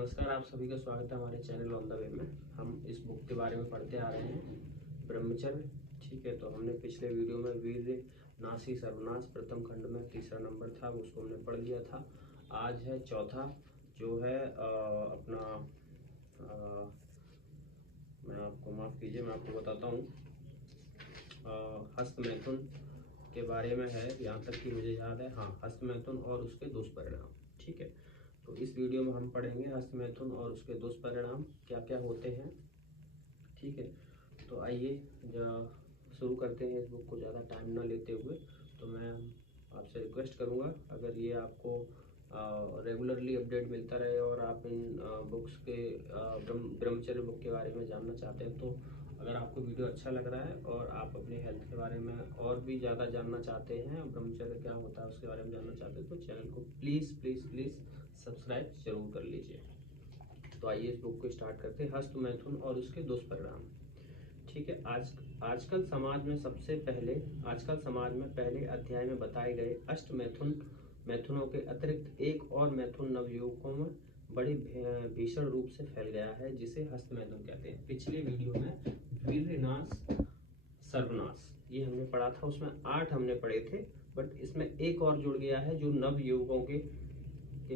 नमस्कार, आप सभी का स्वागत है हमारे चैनल ऑन द वे में। हम इस बुक के बारे में पढ़ते आ रहे हैं, ब्रह्मचर्य। ठीक है, तो हमने पिछले वीडियो में वीर नासी सर्वनाश प्रथम खंड में तीसरा नंबर था, उसको हमने पढ़ लिया था। आज है चौथा, जो है अपना मैं आपको माफ़ कीजिए, मैं आपको बताता हूँ। हस्त मैथुन के बारे में है, यहाँ तक कि मुझे याद है। हाँ, हस्त मैथुन और उसके दुष्परिणाम। ठीक है, तो इस वीडियो में हम पढ़ेंगे हस्त मैथुन और उसके दुष्परिणाम क्या क्या होते हैं। ठीक है, तो आइए शुरू करते हैं इस बुक को ज़्यादा टाइम ना लेते हुए। तो मैं आपसे रिक्वेस्ट करूँगा, अगर ये आपको रेगुलरली अपडेट मिलता रहे और आप इन बुक्स के ब्रह्मचर्य बुक के बारे में जानना चाहते हैं, तो अगर आपको वीडियो अच्छा लग रहा है और आप अपने हेल्थ के बारे में और भी ज़्यादा जानना चाहते हैं, ब्रह्मचर्य क्या होता है उसके बारे में जानना चाहते हैं, तो चैनल को प्लीज़ प्लीज़ प्लीज़ सब्सक्राइब जरूर कर लीजिए। तो आइए इस बुक को स्टार्ट करते हैं, हस्त मैथुन और उसके दुष्परिणाम। ठीक है, आजकल समाज में पहले अध्याय में बताए गए अष्ट मैथुनों के अतिरिक्त एक और मैथुन नवयुवकों में बड़ी भीषण रूप से फैल गया है, जिसे हस्त मैथुन कहते हैं। पिछले वीडियो में वीरनाश सर्वनाश ये हमने पढ़ा था, उसमें 8 हमने पढ़े थे, बट इसमें एक और जुड़ गया है जो नव युवकों के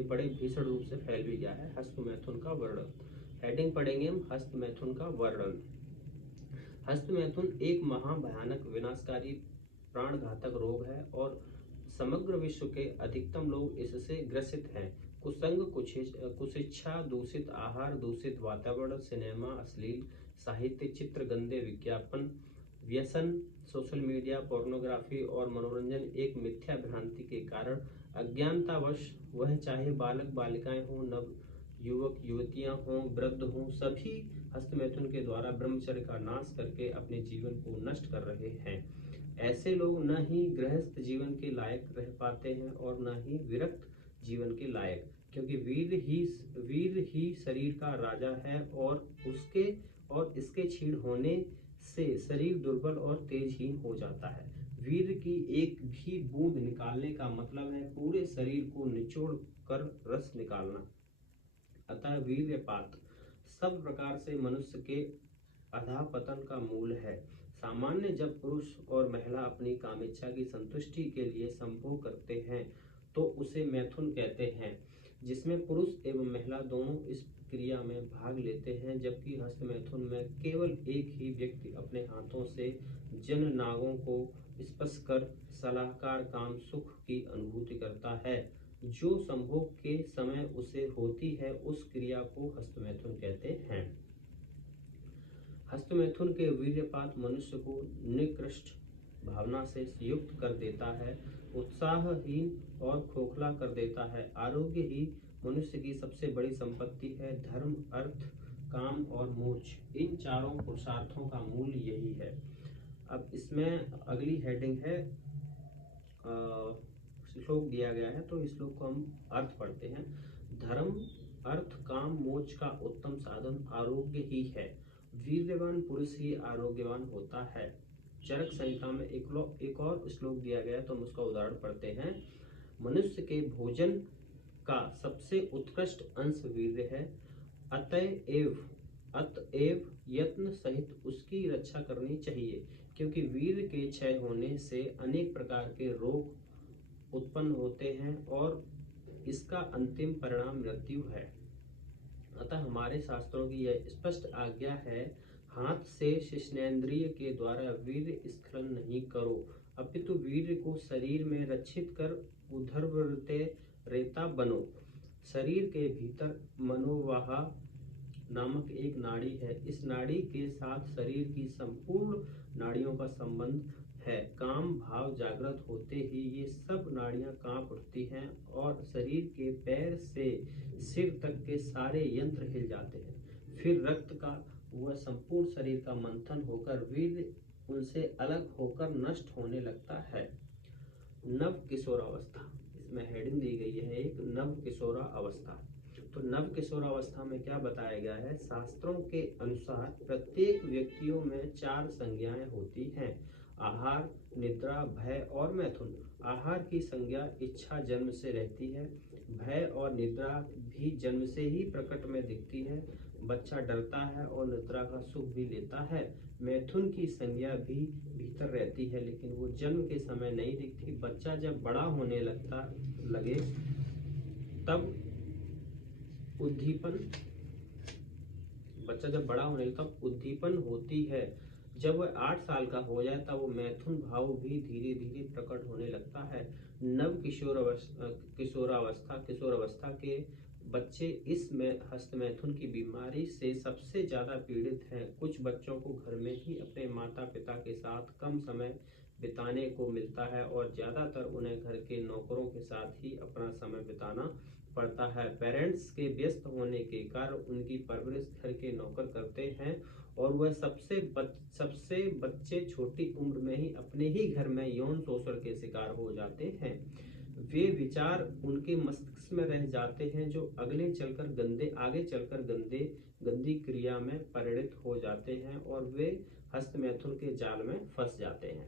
बड़े भीषण रूप से फैल भी गया है, हस्त मैथुन का वर्णन। हेडिंग पढ़ेंगे हम, हस्त मैथुन का वर्णन। हस्त मैथुन एक महाभयानक विनाशकारी प्राणघातक रोग है और समग्र विश्व के अधिकतम लोग इससे ग्रसित हैं। कुसंग, कुशिक्षा, दूषित आहार, दूषित वातावरण, सिनेमा, अश्लील साहित्य, चित्र, गंदे विज्ञापन, व्यसन, सोशल मीडिया, पोर्नोग्राफी और मनोरंजन एक मिथ्या भ्रांति के कारण अज्ञानतावश वह चाहे बालक बालिकाएं हों, नव युवक युवतियां हों, वृद्ध हों, सभी हस्तमैथुन के द्वारा ब्रह्मचर्य का नाश करके अपने जीवन को नष्ट कर रहे हैं। ऐसे लोग न ही गृहस्थ जीवन के लायक रह पाते हैं और न ही विरक्त जीवन के लायक, क्योंकि वीर ही शरीर का राजा है और इसके क्षीण होने से शरीर दुर्बल और तेजहीन हो जाता है। वीर की एक भी बूंद निकालने का मतलब है पूरे शरीर को निचोड़ कर रस निकालना। अतः वीर्यपात सब प्रकार से मनुष्य के अधःपतन का मूल है। सामान्य जब पुरुष और महिला अपनी कामेच्छा की संतुष्टि के लिए संभोग करते हैं तो उसे मैथुन कहते हैं, जिसमें पुरुष एवं महिला दोनों इस क्रिया में भाग लेते हैं, जबकि हस्त मैथुन में केवल एक ही व्यक्ति अपने हाथों से जन नागों को स्पर्श कर सलाहकार काम सुख की अनुभूति करता है। जो संभोग के समय उसे होती है उस क्रिया को हस्तमैथुन कहते हैं। हस्तमैथुन के वीर्यपात मनुष्य को निकृष्ट भावना से युक्त कर देता है, उत्साहहीन और खोखला कर देता है। आरोग्य ही मनुष्य की सबसे बड़ी संपत्ति है। धर्म, अर्थ, काम और मोक्ष, इन चारों पुरुषार्थों का मूल यही है। अब इसमें अगली हेडिंग है, श्लोक दिया गया है, तो इस श्लोक को हम अर्थ पढ़ते हैं। धर्म, अर्थ, काम, मोक्ष का उत्तम साधन आरोग्य ही है। वीर्यवान पुरुष ही आरोग्यवान होता है। चरक संहिता में एक और श्लोक दिया गया है, तो हम उसका उदाहरण पढ़ते हैं। मनुष्य के भोजन का सबसे उत्कृष्ट अंश वीर्य है, अतएव यत्न सहित उसकी रक्षा करनी चाहिए, क्योंकि वीर्य के क्षय होने से अनेक प्रकार के रोग उत्पन्न होते हैं और इसका अंतिम परिणाम मृत्यु है। अतः हमारे शास्त्रों की यह स्पष्ट आज्ञा है, हाथ से शिश्नेन्द्रिय के द्वारा वीर्य स्खलन नहीं करो, अपितु वीर्य को शरीर में रक्षित कर ऊर्ध्ववृत्ते रेता बनो। शरीर के भीतर मनोवाहा नामक एक नाड़ी है। इस नाड़ी के साथ शरीर की संपूर्ण नाड़ियों का संबंध है। काम भाव जागृत होते ही ये सब नाड़ियां कांप उठती हैं और शरीर के पैर से सिर तक के सारे यंत्र हिल जाते हैं। फिर रक्त का वह संपूर्ण शरीर का मंथन होकर वीर्य उनसे अलग होकर नष्ट होने लगता है। नव किशोरावस्था, इसमें हेडिंग दी गई है एक, नव किशोरावस्था। तो नव किशोरावस्था में क्या बताया गया है? शास्त्रों के अनुसार प्रत्येक व्यक्तियों में 4 संज्ञाएं होती हैं आहार, निद्रा, भय और मैथुन। आहार की संज्ञा इच्छा जन्म से रहती है। भय और निद्रा भी जन्म से ही प्रकट में दिखती है। बच्चा डरता है और निद्रा का सुख भी लेता है। मैथुन की संज्ञा भी भीतर रहती है, लेकिन वो जन्म के समय नहीं दिखती। बच्चा जब बड़ा होने लगे तब उद्दीपन बच्चा जब बड़ा होने लगे तब उद्दीपन होती है। जब वह 8 साल का हो जाए तब वो मैथुन भाव भी धीरे धीरे प्रकट होने लगता है। नव किशोरावस्था के बच्चे इस में हस्त मैथुन की बीमारी से सबसे ज्यादा पीड़ित हैं। कुछ बच्चों को घर में ही अपने माता पिता के साथ कम समय बिताने को मिलता है और ज्यादातर उन्हें घर के नौकरों के साथ ही अपना समय बिताना पड़ता है। पेरेंट्स के व्यस्त होने के कारण उनकी परवरिश घर के नौकर करते हैं और वह सबसे बच्चे छोटी उम्र में ही अपने ही घर में यौन शोषण के शिकार हो जाते हैं। वे विचार उनके मस्तिष्क में रह जाते हैं जो आगे चलकर गंदी क्रिया में परिणत हो जाते हैं और वे हस्त मैथुन के जाल में फंस जाते हैं।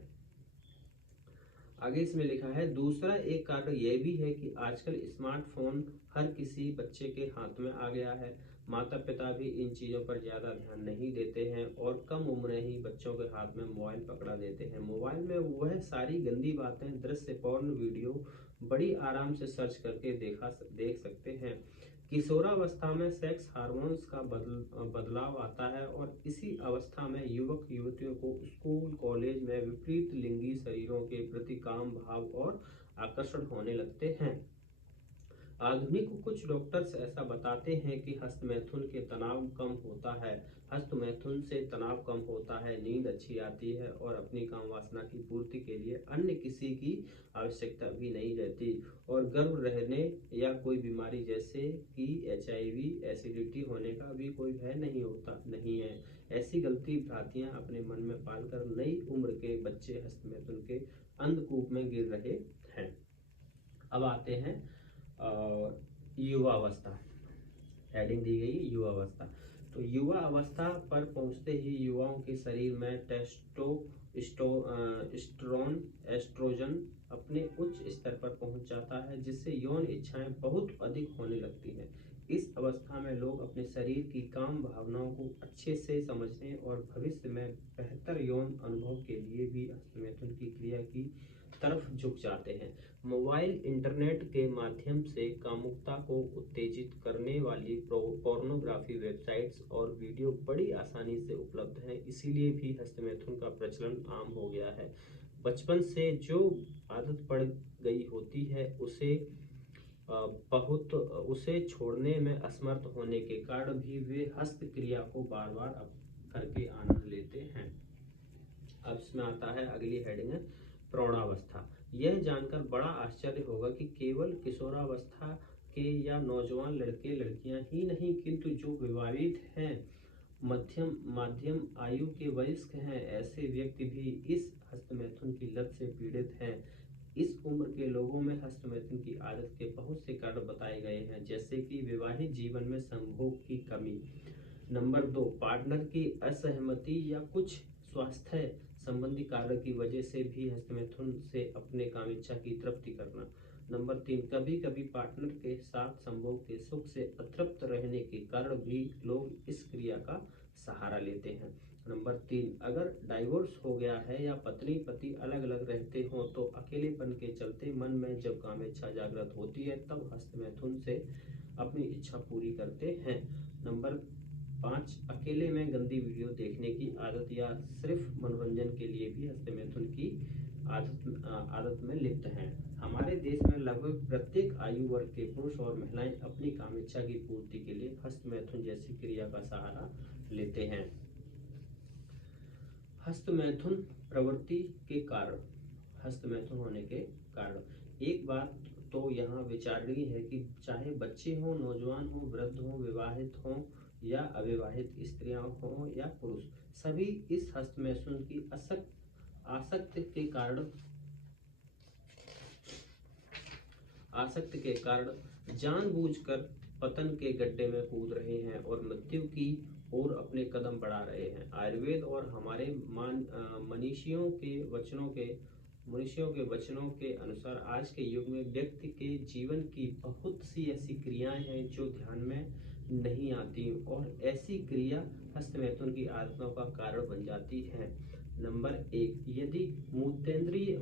आगे इसमें लिखा है, दूसरा एक कारण यह भी है कि आजकल स्मार्टफोन हर किसी बच्चे के हाथ में आ गया है। माता पिता भी इन चीज़ों पर ज़्यादा ध्यान नहीं देते हैं और कम उम्र ही बच्चों के हाथ में मोबाइल पकड़ा देते हैं। मोबाइल में वह सारी गंदी बातें, दृश्य, पोर्न वीडियो बड़ी आराम से सर्च करके देख सकते हैं। किशोरावस्था में सेक्स हार्मोन्स का बदलाव आता है और इसी अवस्था में युवक युवतियों को स्कूल कॉलेज में विपरीत लिंगी शरीरों के प्रति काम भाव और आकर्षण होने लगते हैं। आधुनिक कुछ डॉक्टर्स ऐसा बताते हैं कि हस्त मैथुन के तनाव कम होता है। हस्त मैथुन से तनाव कम होता है, नींद अच्छी आती है और अपनी काम वासना की पूर्ति के लिए अन्य किसी की आवश्यकता भी नहीं रहती और गर्भ रहने या कोई बीमारी जैसे कि HIV, एसिडिटी होने का भी कोई भय नहीं है। ऐसी गलती भ्रांतियां अपने मन में पालकर नई उम्र के बच्चे हस्त मैथुन के अंधकूप में गिर रहे हैं। अब आते हैं युवा अवस्था, हेडिंग दी गई युवा अवस्था। तो युवा अवस्था पर पहुंचते ही युवाओं के शरीर में एस्ट्रोजन अपने उच्च स्तर पर पहुंच जाता है, जिससे यौन इच्छाएं बहुत अधिक होने लगती हैं। इस अवस्था में लोग अपने शरीर की काम भावनाओं को अच्छे से समझने और भविष्य में बेहतर यौन अनुभव के लिए भी हस्त मैथुन की क्रिया की तरफ झुक जाते हैं। मोबाइल इंटरनेट के माध्यम से कामुकता को उत्तेजित करने वाली पोर्नोग्राफी वेबसाइट्स और वीडियो बड़ी आसानी से उपलब्ध हैं, इसीलिए भी हस्त मैथुन का प्रचलन आम हो गया है। बचपन से जो आदत पड़ गई होती है उसे छोड़ने में असमर्थ होने के कारण भी वे हस्त क्रिया को बार बार करके आनंद लेते हैं। अब इसमें आता है अगली हेडिंग है प्रौढ़ावस्था। यह जानकर बड़ा आश्चर्य होगा कि केवल किशोरावस्था के या नौजवान लड़के लड़कियां ही नहीं, किंतु जो विवाहित हैं, मध्यम आयु के वयस्क हैं, ऐसे व्यक्ति भी इस हस्त मैथुन की लत से पीड़ित हैं। इस उम्र के लोगों में हस्त मैथुन की आदत के बहुत से कारण बताए गए हैं, जैसे कि विवाहित जीवन में संभोग की कमी, नंबर 2 पार्टनर की असहमति या कुछ स्वास्थ्य संबंधी कारण की वजह से भी हस्त मैथुन से अपने काम इच्छा की तृप्ति करना, नंबर 3 कभी कभी पार्टनर के साथ संभोग के सुख से अतृप्त रहने के कारण भी लोग इस क्रिया का सहारा लेते हैं, नंबर 3 अगर डाइवोर्स हो गया है या पत्नी पति अलग अलग रहते हो तो अकेलेपन के चलते मन में जब काम इच्छा जागृत होती है तब हस्त मैथुन से अपनी इच्छा पूरी करते हैं, नंबर 5 अकेले में गंदी वीडियो देखने की आदत या सिर्फ मनोरंजन के लिए भी हस्त मैथुन की आदत में लिप्त हैं। हमारे देश में लगभग प्रत्येक आयु वर्ग के पुरुष और महिलाएं अपनी काम इच्छा की पूर्ति के लिए हस्त मैथुन जैसी क्रिया का सहारा लेते हैं। हस्त मैथुन प्रवृत्ति के कारण, हस्त मैथुन होने के कारण एक बात तो यहाँ विचारणीय है कि चाहे बच्चे हों, नौजवान हों, वृद्ध हों, विवाहित हों या अविवाहित, स्त्रियां हों या पुरुष, सभी इस हस्त मैथुन की आसक्ति के कारण जानबूझकर पतन के गड्ढे में कूद रहे हैं और मृत्यु की ओर अपने कदम बढ़ा रहे हैं। आयुर्वेद और हमारे मनुष्यों के वचनों के अनुसार आज के युग में व्यक्ति के जीवन की बहुत सी ऐसी क्रियाएं हैं जो ध्यान में नहीं आती और ऐसी क्रिया हस्तमैथुन की आदतों का कारण बन जाती हैं। नंबर 1, यदि मूत्रेंद्रिय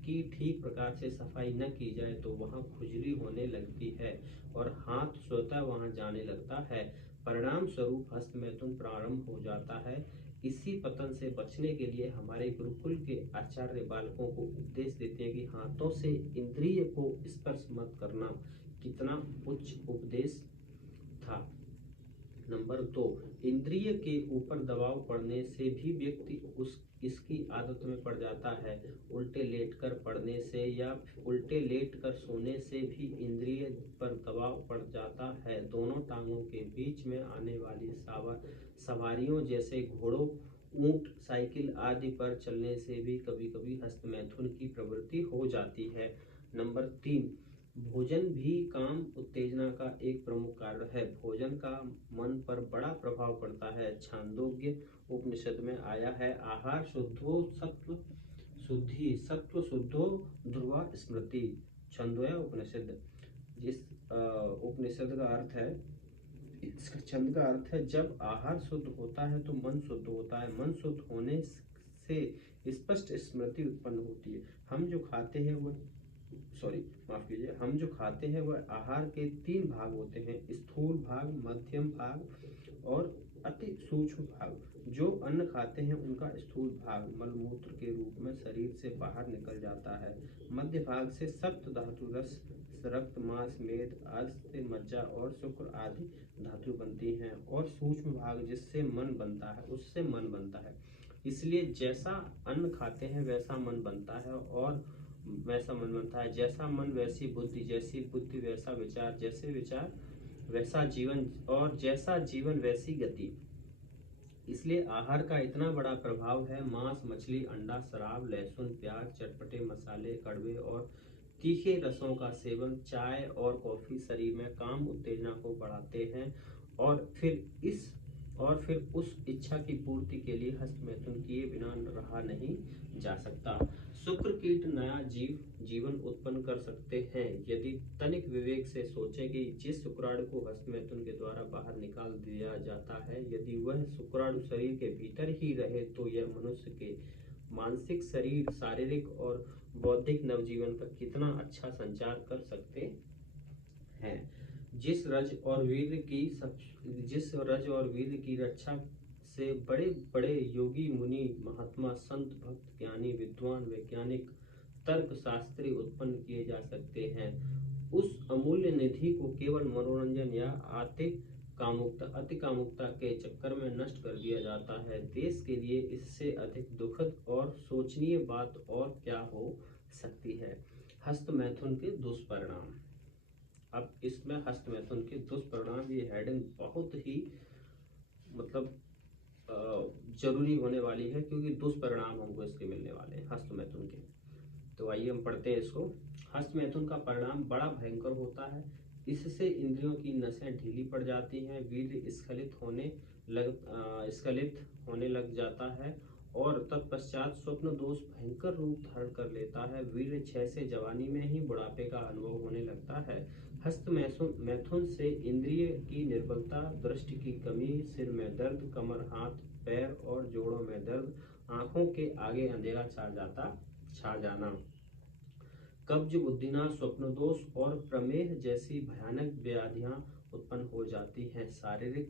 की ठीक प्रकार से सफाई न की जाए तो वहाँ खुजली होने लगती है और हाथ स्वतः वहाँ जाने लगता है। परिणाम स्वरूप हस्तमैथुन प्रारंभ हो जाता है। इसी पतन से बचने के लिए हमारे गुरुकुल के आचार्य बालकों को उपदेश देते हैं कि हाथों से इंद्रिय को स्पर्श मत करना। कितना उच्च उपदेश था। नंबर 2, इंद्रिय के ऊपर दबाव पड़ने से भी व्यक्ति इसकी आदत में पड़ जाता है। उल्टे लेटकर पड़ने से या उल्टे लेटकर सोने से भी इंद्रिय पर दबाव पड़ जाता है। दोनों टांगों के बीच में आने वाली सवारियों जैसे घोड़ों, ऊंट, साइकिल आदि पर चलने से भी कभी कभी हस्तमैथुन की प्रवृत्ति हो जाती है। नंबर 3, भोजन भी काम उत्तेजना का एक प्रमुख कारण है। भोजन का मन पर बड़ा प्रभाव पड़ता है। छांदोग्य उपनिषद में आया है, आहार शुद्धो सत्व शुद्धि, सत्व शुद्धो ध्रुवा स्मृति। छंदोया उपनिषद, जिस उपनिषद का अर्थ है, इसका छंद का अर्थ है, जब आहार शुद्ध होता है तो मन शुद्ध होता है। मन शुद्ध होने से स्पष्ट स्मृति उत्पन्न होती है। हम जो खाते हैं वह आहार के 3 भाग होते हैं, स्थूल भाग, मध्यम भाग और अति सूक्ष्म भाग। जो अन्न खाते हैं उनका स्थूल भाग मलमूत्र के रूप में शरीर से बाहर निकल जाता है। मध्य भाग से सप्त धातु रस, रक्त, मांस, मेद, अस्थि, मज्जा और शुक्र आदि धातु बनती हैं और सूक्ष्म भाग जिससे मन बनता है, उससे मन बनता है। इसलिए जैसा अन्न खाते हैं वैसा मन बनता है और वैसा मन बनता है। जैसा मन वैसी बुद्धि, जैसी बुद्धि वैसा विचार, जैसे विचार वैसा जीवन और जैसा जीवन वैसी गति। इसलिए आहार का इतना बड़ा प्रभाव है। मांस, मछली, अंडा, शराब, लहसुन, प्याज, चटपटे मसाले, कड़वे और तीखे रसों का सेवन, चाय और कॉफी शरीर में काम उत्तेजना को बढ़ाते हैं और फिर उस इच्छा की पूर्ति के लिए हस्तमैथुन किए बिना रहा नहीं जा सकता। शुक्र कीट नया जीवन उत्पन्न कर सकते हैं। यदि तनिक विवेक से सोचें कि जिस शुक्राणु को हस्तमैथुन के द्वारा बाहर निकाल दिया जाता है, यदि वह शुक्राणु शरीर के भीतर ही रहे तो यह मनुष्य के मानसिक, शारीरिक और बौद्धिक नवजीवन का कितना अच्छा संचार कर सकते हैं। जिस रज और वीर की रक्षा से बड़े बड़े योगी, मुनि, महात्मा, संत, भक्त, ज्ञानी, विद्वान, वैज्ञानिक, तर्क शास्त्री उत्पन्न किए जा सकते हैं, उस अमूल्य निधि को केवल मनोरंजन या अति कामुकता के चक्कर में नष्ट कर दिया जाता है। देश के लिए इससे अधिक दुखद और सोचनीय बात और क्या हो सकती है। हस्तमैथुन के दुष्परिणाम। अब इसमें हस्तमैथुन के दुष्परिणाम, ये हेडिंग बहुत ही मतलब जरूरी होने वाली है क्योंकि दुष्परिणाम हमको इसके मिलने वाले हैं हस्तमैथुन के। तो आइए हम पढ़ते हैं इसको। हस्तमैथुन का परिणाम बड़ा भयंकर होता है। इससे इंद्रियों की नसें ढीली पड़ जाती हैं, वीर्य स्खलित होने लग जाता है और तत्पश्चात स्वप्न दोष भयंकर रूप धारण कर लेता है। वीर्य क्षय से जवानी में ही बुढ़ापे का अनुभव होने लगता है। हस्तमैथुन से इंद्रिय की निर्बलता, दृष्टि की कमी, सिर में दर्द, कमर, हाथ, पैर और जोड़ों में दर्द, आंखों के आगे अंधेरा छा जाना, कब्ज, बुद्धिनाश, स्वप्न दोष और प्रमेह जैसी भयानक व्याधियां उत्पन्न हो जाती हैं। शरीर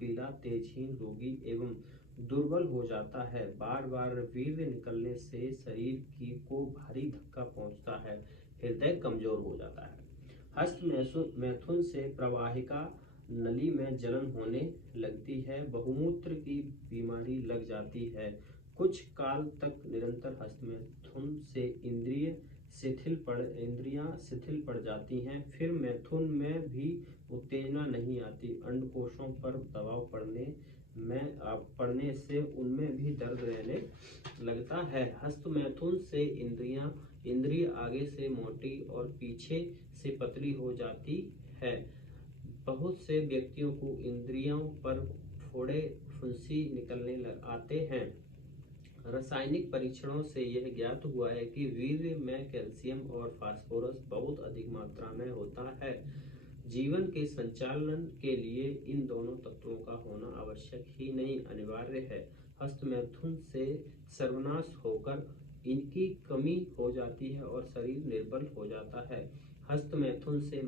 पीला, तेजहीन, रोगी एवं दुर्बल हो जाता है। बार बार वीर्य निकलने से शरीर को भारी धक्का पहुंचता है। हृदय कमजोर हो जाता है। हस्तमैथुन से प्रवाहिका नली में जलन होने लगती है। बहुमूत्र की बीमारी लग जाती है। कुछ काल तक निरंतर हस्तमैथुन से इंद्रियां शिथिल पड़ जाती हैं। फिर मैथुन में भी उत्तेजना नहीं आती। अंडकोशों पर दबाव पड़ने से उनमें भी दर्द रहने लगता है। हस्तमैथुन से इंद्रिय आगे से मोटी और पीछे से पतली हो जाती है। बहुत से व्यक्तियों को इंद्रियों पर फोड़े फुंसी निकलने आते हैं। रासायनिक परीक्षणों से यह ज्ञात हुआ है कि वीर्य में कैल्शियम और फास्फोरस बहुत अधिक मात्रा में होता है। जीवन के संचालन के लिए इन दोनों तत्वों का होना आवश्यक ही नहीं, अनिवार्य है। हस्तमैथुन से सर्वनाश होकर इनकी कमी हो जाती है और शरीर निर्बल हो जाता है। हस्तमैथुन से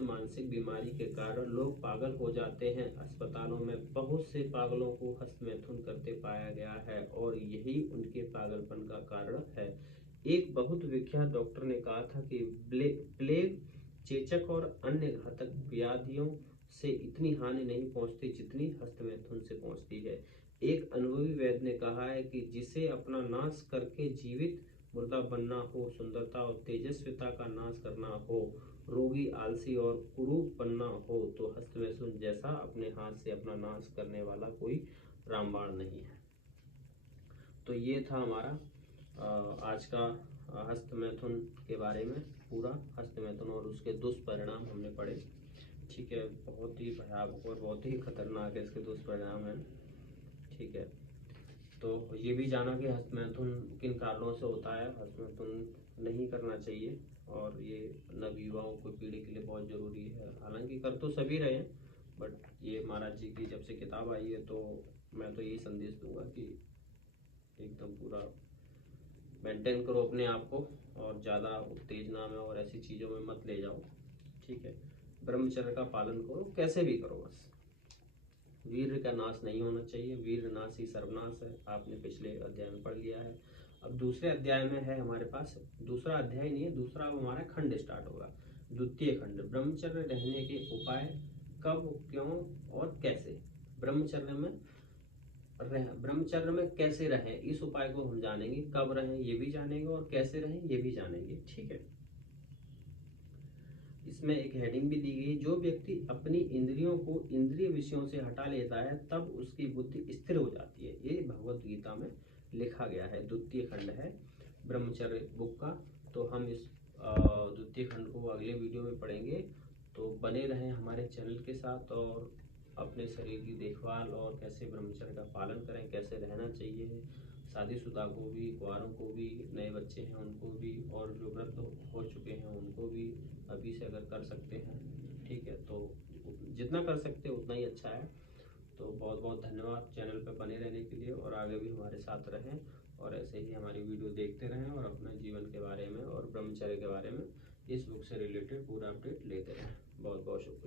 मानसिक बीमारी के कारण लोग पागल हो जाते हैं। अस्पतालों में बहुत से पागलों को हस्तमैथुन करते पाया गया है और यही उनके पागलपन का कारण है। एक बहुत विख्यात डॉक्टर ने कहा था कि प्लेग, चेचक और अन्य घातक व्याधियों से इतनी हानि नहीं पहुंचती जितनी हस्तमैथुन से पहुंचती है। एक अनुभवी वैद्य ने कहा है कि जिसे अपना नाश करके जीवित मुर्दा बनना हो, सुंदरता और तेजस्विता का नाश करना हो, रोगी, आलसी और कुरूप बनना हो, तो हस्तमैथुन जैसा अपने हाथ से अपना नाश करने वाला कोई रामबाण नहीं है। तो ये था हमारा आज का हस्तमैथुन के बारे में पूरा। हस्तमैथुन और उसके दुष्परिणाम हमने पढ़े। ठीक है, बहुत ही भयावह और बहुत ही खतरनाक है इसके दुष्परिणाम हैं। ठीक है, तो ये भी जाना कि हस्तमैथुन किन कारणों से होता है। हस्तमैथुन नहीं करना चाहिए और ये नवयुवाओं को पीढ़ी के लिए बहुत ज़रूरी है। हालांकि कर तो सभी रहे हैं, बट ये महाराज जी की जब से किताब आई है तो मैं तो यही संदेश दूंगा कि एकदम पूरा मेंटेन करो अपने आप को और ज़्यादा उत्तेजना में और ऐसी चीज़ों में मत ले जाओ। ठीक है, ब्रह्मचर्य का पालन करो, कैसे भी करो, बस वीर्य का नाश नहीं होना चाहिए। वीर्य नाश ही सर्वनाश है, आपने पिछले अध्याय में पढ़ लिया है। अब दूसरे अध्याय में है हमारे पास, दूसरा अध्याय नहीं है, दूसरा अब हमारा खंड स्टार्ट होगा। द्वितीय खंड, ब्रह्मचर्य रहने के उपाय, कब, क्यों और कैसे। ब्रह्मचर्य में कैसे रहें, इस उपाय को हम जानेंगे। कब रहें ये भी जानेंगे और कैसे रहें ये भी जानेंगे। ठीक है, इसमें एक हेडिंग भी दी गई, जो व्यक्ति अपनी इंद्रियों को इंद्रिय विषयों से हटा लेता है तब उसकी बुद्धि स्थिर हो जाती है। ये भगवत गीता में लिखा गया है। द्वितीय खंड है ब्रह्मचर्य बुक का। तो हम इस द्वितीय खंड को अगले वीडियो में पढ़ेंगे। तो बने रहें हमारे चैनल के साथ और अपने शरीर की देखभाल और कैसे ब्रह्मचर्य का पालन करें, कैसे रहना चाहिए, शादीशुदा को भी, कुंवारों को भी, नए बच्चे हैं उनको भी, और जो व्रत हो चुके हैं उनको भी अभी से अगर कर सकते हैं। ठीक है, तो जितना कर सकते हैं उतना ही अच्छा है। तो बहुत बहुत धन्यवाद चैनल पर बने रहने के लिए, और आगे भी हमारे साथ रहें और ऐसे ही हमारी वीडियो देखते रहें और अपने जीवन के बारे में और ब्रह्मचर्य के बारे में इस बुक से रिलेटेड पूरा अपडेट लेते रहें। बहुत बहुत शुक्रिया।